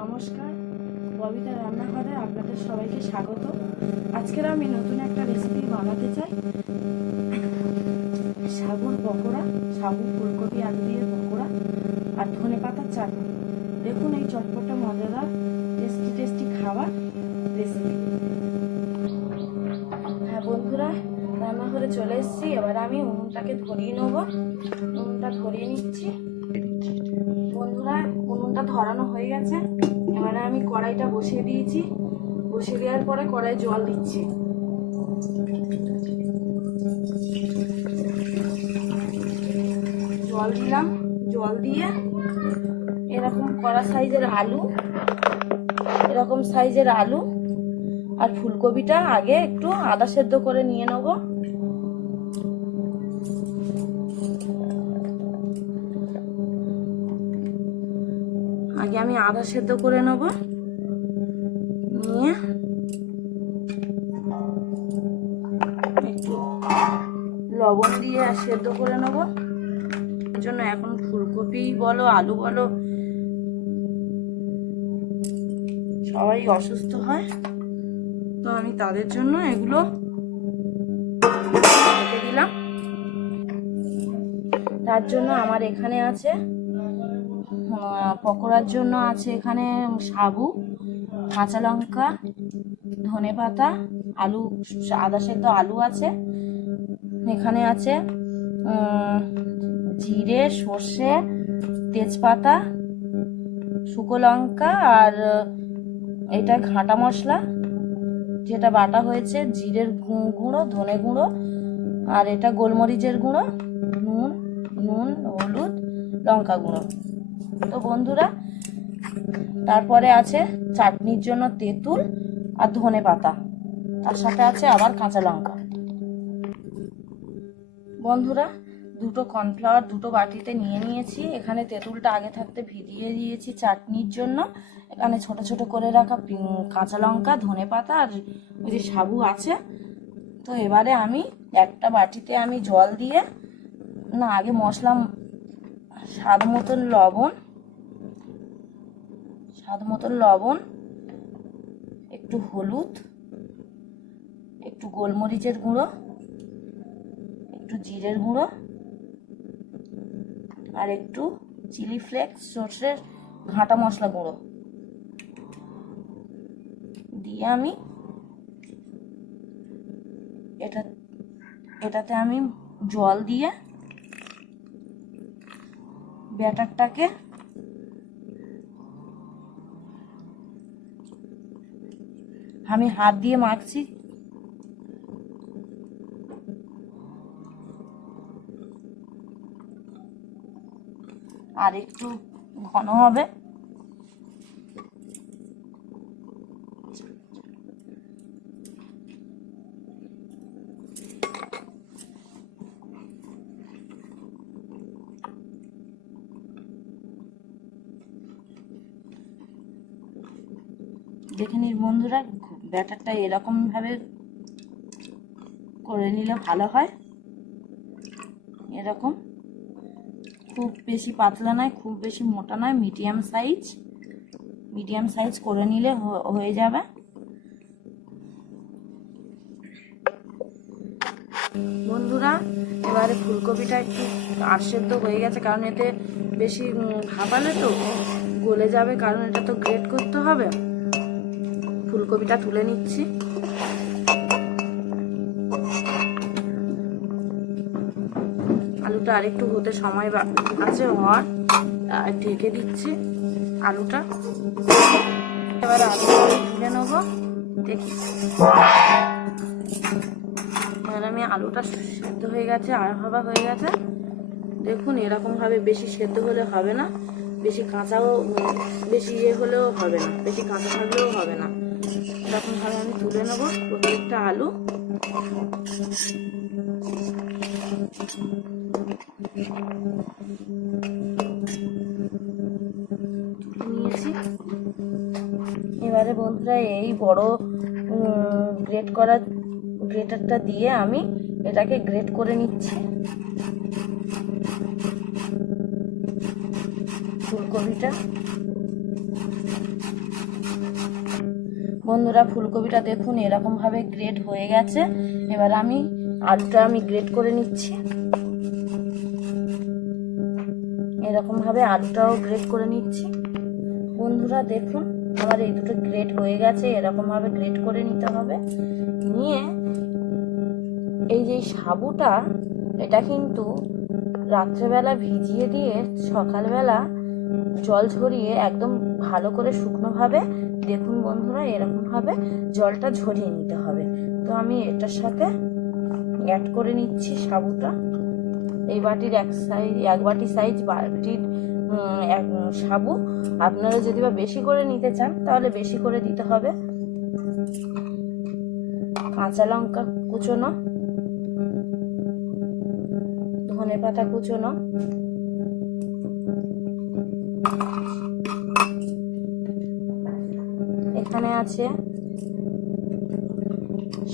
নমস্কার, ববিতা রান্নাঘরে আপনাদের সবাইকে স্বাগত। আজকের আমি নতুন একটা রেসিপি বানাতে চাই। সাগুর পকোড়া, সাগু ফুলকপি আলু দিয়ে পকোড়া আর ধনেপাতার চাটনি। দেখুন এই চটপটা মজাদার টেস্টি খাবার রেসিপি। হ্যাঁ বন্ধুরা, রান্নাঘরে চলে এসেছি। এবার আমি উনুনটাকে ধরিয়ে নেবো। উনুনটা ধরিয়ে নিচ্ছি। বন্ধুরা, উনুনটা ধরানো হয়ে গেছে। এবারে আমি কড়াইটা বসিয়ে দিয়েছি। বসিয়ে দেওয়ার পরে কড়াই জল দিচ্ছি। জল দিলাম। জল দিয়ে এরকম কড়া সাইজের আলু, এরকম সাইজের আলু আর ফুলকপিটা আগে একটু আদা সেদ্ধ করে নিয়ে নেব। আগে আমি আদা সেদ্ধ করে নেব। নিয়ে একটু লবণ দিয়ে সেদ্ধ করে নেব। এর জন্য এখন ফুলকপি বলো আলু বলো সবাই অসুস্থ হয়, তো আমি তাদের জন্য এগুলো রেখে দিলাম। তার জন্য আমার এখানে আছে পকোড়ার জন্য আছে এখানে সাবু, কাঁচা লঙ্কা, ধনেপাতা, আলু, আদা সেদ্ধ আলু আছে। এখানে আছে জিরে, সর্ষে, তেজপাতা, শুকনো লঙ্কা আর এটা ঘাটা মশলা যেটা বাটা হয়েছে, জিরের গুঁড়ো, ধনে গুঁড়ো আর এটা গোলমরিচের গুঁড়ো, নুন, হলুদ, লঙ্কা গুঁড়ো। তো বন্ধুরা, তারপরে আছে চাটনির জন্য তেঁতুল আর ধনেপাতা, তার সাথে আছে আবার কাঁচা লঙ্কা। বন্ধুরা, দুটো কর্নফ্লাওয়ার দুটো বাটিতে নিয়ে নিয়েছি। এখানে তেঁতুলটা আগে থাকতে ভিজিয়ে দিয়েছি চাটনির জন্য। এখানে ছোট ছোট করে রাখা কাঁচা লঙ্কা, ধনেপাতা আর ওই যে সাবু আছে। তো এবারে আমি একটা বাটিতে আমি জল দিয়ে আগে মশলা, স্বাদ মতন লবণ, একটু হলুদ, একটু গোলমরিচের গুঁড়ো, একটু জিরের গুঁড়ো আর একটু চিলি ফ্লেক্স, সর্ষের ঘাটা মশলা গুঁড়ো দিয়ে আমি এটাতে আমি জল দিয়ে ব্যাটারটাকে আমি হাত দিয়ে মাখছি। আর একটু ঘন হবে। দেখে নিন বন্ধুরা, ব্যাটারটা এরকম ভাবে করে নিলে ভালো হয়। এরকম খুব বেশি পাতলা নয়, খুব বেশি মোটা নয়, মিডিয়াম সাইজ করে নিলে হয়ে যাবে। বন্ধুরা, এবারে ফুলকপিটা একটু সেদ্ধ হয়ে গেছে, কারণ এতে বেশি ভাপালে তো গলে যাবে, কারণ এটা তো গ্রেট করতে হবে। ফুলকপিটা তুলে নিচ্ছি। আলুটা আরেকটু হতে সময় আছে হওয়ার, আর ঢেকে দিচ্ছি আলুটা। এবার আলুটা তুলে নেব। দেখি, এবার আমি আলুটা সেদ্ধ হয়ে গেছে, আড়া হয়ে গেছে। দেখুন, এরকম ভাবে বেশি সেদ্ধ হলে হবে না, বেশি ইয়ে হলেও হবে না, বেশি কাঁচা থাকলেও হবে না। এরকম ভাবে আমি তুলে নেব প্রত্যেকটা আলু। নিয়েছি। এবারে বন্ধুরা, এই বড় গ্রেটারটা দিয়ে আমি এটাকে গ্রেট করে নিচ্ছি। ফুলকপিটা বন্ধুরা ফুলকপিটা দেখুন এরকম ভাবে গ্রেট হয়ে গেছে। এবার আমি আলুটা গ্রেট করে নিচ্ছি। এরকম ভাবে আলুটাও গ্রেট করে নিচ্ছি। বন্ধুরা দেখুন আমার এই দুটো গ্রেট হয়ে গেছে, এরকম ভাবে গ্রেট করে নিতে হবে। নিয়ে এই যে সাবুটা, এটা কিন্তু রাত্রেবেলা ভিজিয়ে দিয়ে সকালবেলা জল ঝরিয়ে একদম ভালো করে শুকনো ভাবে, দেখুন বন্ধুরা এরকম ভাবে জলটা ঝরিয়ে নিতে হবে। তো আমি এটার সাথে অ্যাড করে নিচ্ছি সাবুটা। এই বাটির এক বাটি সাইজ বাটির সাবু। আপনারা যদি বা বেশি করে নিতে চান তাহলে বেশি করে দিতে হবে। কাঁচা লঙ্কা কুচোনো, ধনে পাতা কুচোনো, এখানে আছে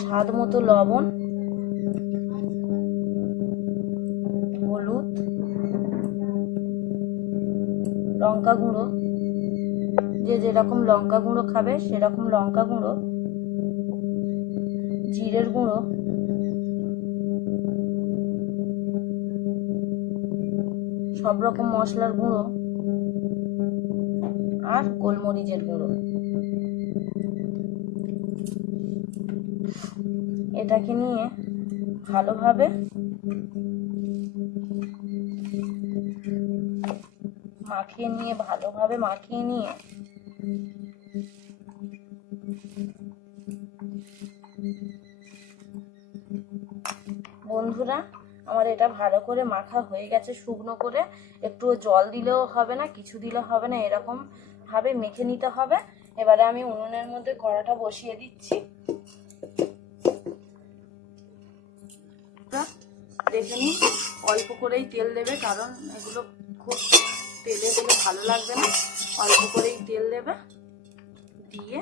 স্বাদ মতো লবণ, হলুদ, লঙ্কা গুঁড়ো, যে যেরকম লঙ্কা গুঁড়ো খাবে সেরকম লঙ্কা গুঁড়ো, জিরের গুঁড়ো, সব রকম মশলার গুঁড়ো আর গোলমরিচের গুঁড়ো। এটাকে নিয়ে ভালোভাবে মাখিয়ে নিয়ে বন্ধুরা আমার এটা ভালো করে মাখা হয়ে গেছে শুকনো করে। একটু জল দিলেও হবে না, কিছু দিলেও হবে না, এরকম ভাবে মেখে নিতে হবে। এবারে আমি উনুনের মধ্যে কড়াটা বসিয়ে দিচ্ছি। দেখে নিন অল্প করেই তেল দেবে, কারণ এগুলো খুব তেলে দিলে ভালো লাগবে না। অল্প করেই তেল দেবে, দিয়ে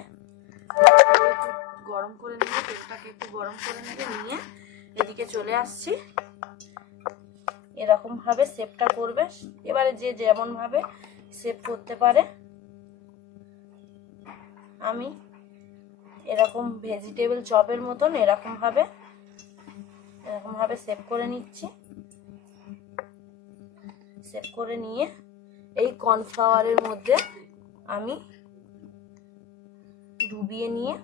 গরম করে নেবে, তেলটাকে একটু গরম করে নেবে। নিয়ে এদিকে চলে আসছি, এরকম ভাবে শেপটা করবে। এবারে যে যেমন ভাবে শেপ করতে পারে, আমি এরকম ভেজিটেবল চপের মতন এরকম ভাবে শেপ করে নিচ্ছি। শেপ করে নিয়ে এই কর্নফ্লাওয়ারের মধ্যে আমি ডুবিয়ে নিয়ে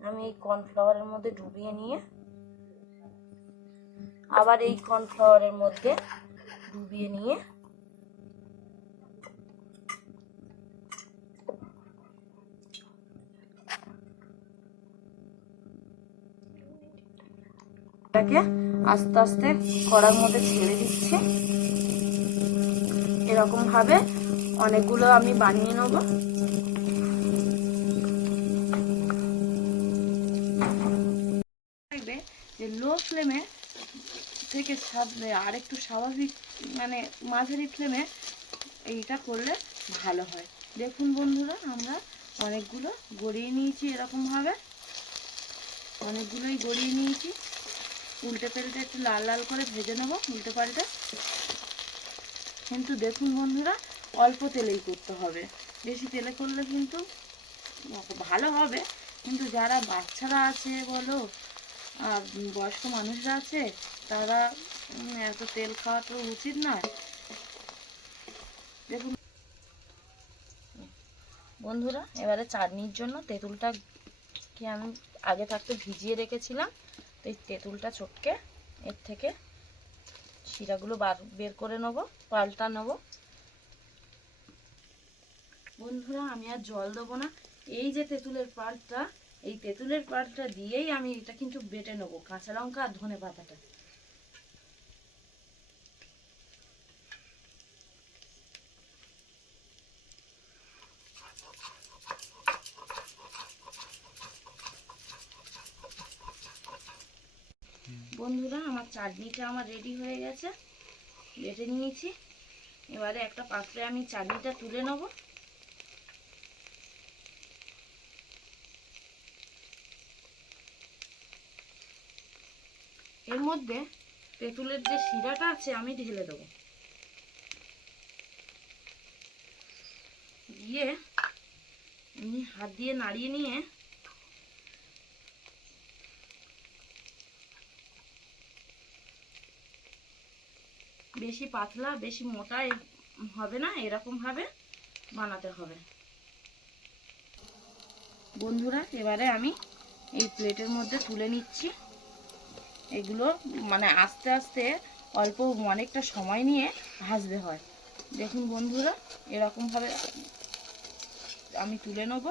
আবার এই কর্নফ্লাওয়ারের মধ্যে ডুবিয়ে নিয়ে এটাকে আস্তে আস্তে কড়ার মধ্যে ছেড়ে দিচ্ছি। এরকম ভাবে অনেকগুলো আমি বানিয়ে নেব। যে লো ফ্লেমে থেকে আর একটু স্বাভাবিক মাঝারি ফ্লেমে এইটা করলে ভালো হয়। দেখুন বন্ধুরা আমরা অনেকগুলো গড়িয়ে নিয়েছি, এরকম ভাবে অনেকগুলোই গড়িয়ে নিয়েছি। উল্টে পাল্টে একটু লাল লাল করে ভেজে নেবো, উল্টে পাল্টে। কিন্তু দেখুন বন্ধুরা অল্প তেলেই করতে হবে, বেশি তেলে করলে কিন্তু ভালো হবে, কিন্তু যারা বাচ্চারা আছে বলো আর বয়স্ক মানুষরা আছে তারা এত তেল খাওয়া তো উচিত নয়। দেখুন বন্ধুরা এবারে চাটনির জন্য তেঁতুলটাকে আমি আগে থাকতে ভিজিয়ে রেখেছিলাম। তো এই তেঁতুলটা চটকে এর থেকে শিরাগুলো বের করে নেব, পাল্টা নেব। বন্ধুরা আমি আর জল দেবো না, এই যে তেঁতুলের পাল্টা, এই তেঁতুলের পাল্টা দিয়েই আমি এটা কিন্তু বেটে নেবো, কাঁচা লঙ্কা আর ধনে পাতাটা। বন্ধুরা আমার চাটনিটা রেডি হয়ে গেছে, বেটে নিয়েছি। এবারে একটা পাত্রে আমি চাটনিটা তুলে নেব। এর মধ্যে তেঁতুলের যে শিরাটা আছে আমি ঢেলে দেবো। দিয়ে এমনি হাত দিয়ে নাড়িয়ে নিয়ে বেশি পাতলা বেশি মোটা হবে না, এরকম ভাবে বানাতে হবে বন্ধুরা। এবারে আমি এই প্লেটের মধ্যে তুলে নিচ্ছি। এগুলো মানে আস্তে আস্তে অল্প অনেকটা সময় নিয়ে ভাজতে হয়। দেখুন বন্ধুরা, এরকম ভাবে আমি তুলে নেব।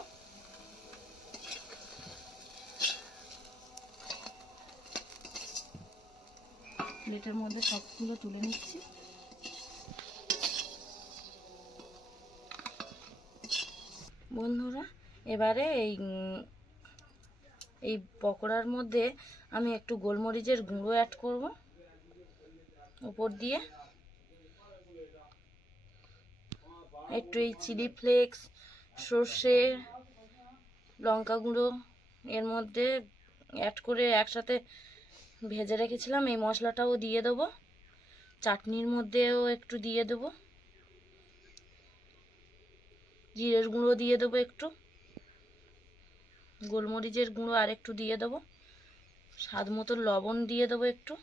প্লেটের মধ্যে সবগুলো তুলে নিচ্ছি। বন্ধুরা এবারে এই পকোড়ার মধ্যে আমি একটু গোলমরিচের গুঁড়ো অ্যাড করব উপর দিয়ে, একটু এই চিলি ফ্লেক্স, সর্ষে, লঙ্কা গুঁড়ো এর মধ্যে অ্যাড করে একসাথে ভেজে রেখেছিলাম, এই মশলাটাও দিয়ে দেবো। চাটনির মধ্যেও একটু দিয়ে দেবো, জিরের গুঁড়ো দিয়ে দেবো, একটু গোলমরিচের গুঁড়ো আর একটু দিয়ে দেবো, স্বাদ মতো লবণ দিয়ে দেবো একটু।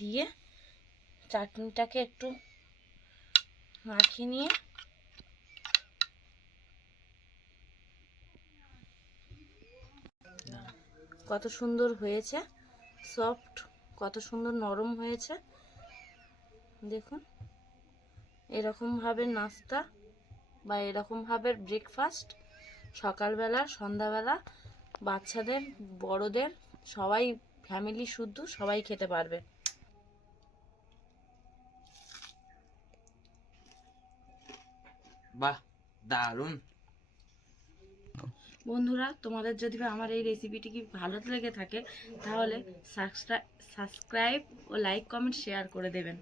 দিয়ে চাটনিটাকে একটু মাখিয়ে নিয়ে কত সুন্দর হয়েছে, সফট, কত সুন্দর নরম হয়েছে দেখুন। এরকমভাবে নাস্তা বা এরকমভাবে ব্রেকফাস্ট সকালবেলা সন্ধ্যাবেলা বাচ্চাদের বড়দের সবাই, ফ্যামিলি শুদ্ধ সবাই খেতে পারবে। বাহ, দারুণ। বন্ধুরা তোমাদের যদি আমার এই রেসিপিটি কি ভালো লেগে থাকে তাহলে সাবস্ক্রাইব ও লাইক কমেন্ট শেয়ার করে দেবেন।